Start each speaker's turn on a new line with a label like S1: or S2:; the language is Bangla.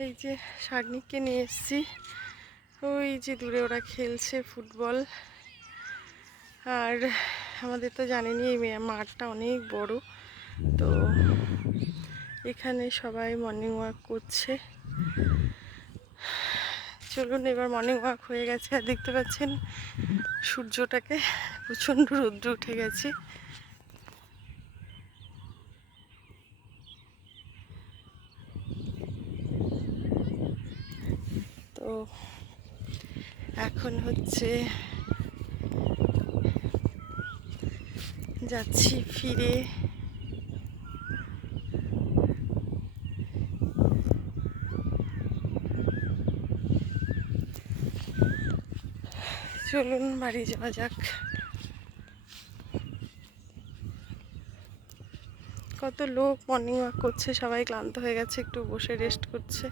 S1: এই যে শাগনিককে নিয়ে এসেছি। ওই যে দূরে ওরা খেলছে ফুটবল। আর আমাদের তো জানেনই এই মাঠটা অনেক বড়। তো এখানে সবাই মর্নিং ওয়াক করছে। চলুন, এবার মর্নিং ওয়াক হয়ে গেছে। আর দেখতে পাচ্ছেন সূর্যটাকে প্রচণ্ড রৌদ্র উঠে গেছে। এখন হচ্ছে যাচ্ছি ফিরে। চলুন, বাড়ি যাওয়া যাক। কত লোক, মর্নিং ওয়াক করছে, সবাই ক্লান্ত হয়ে গেছে, একটু বসে রেস্ট করছে।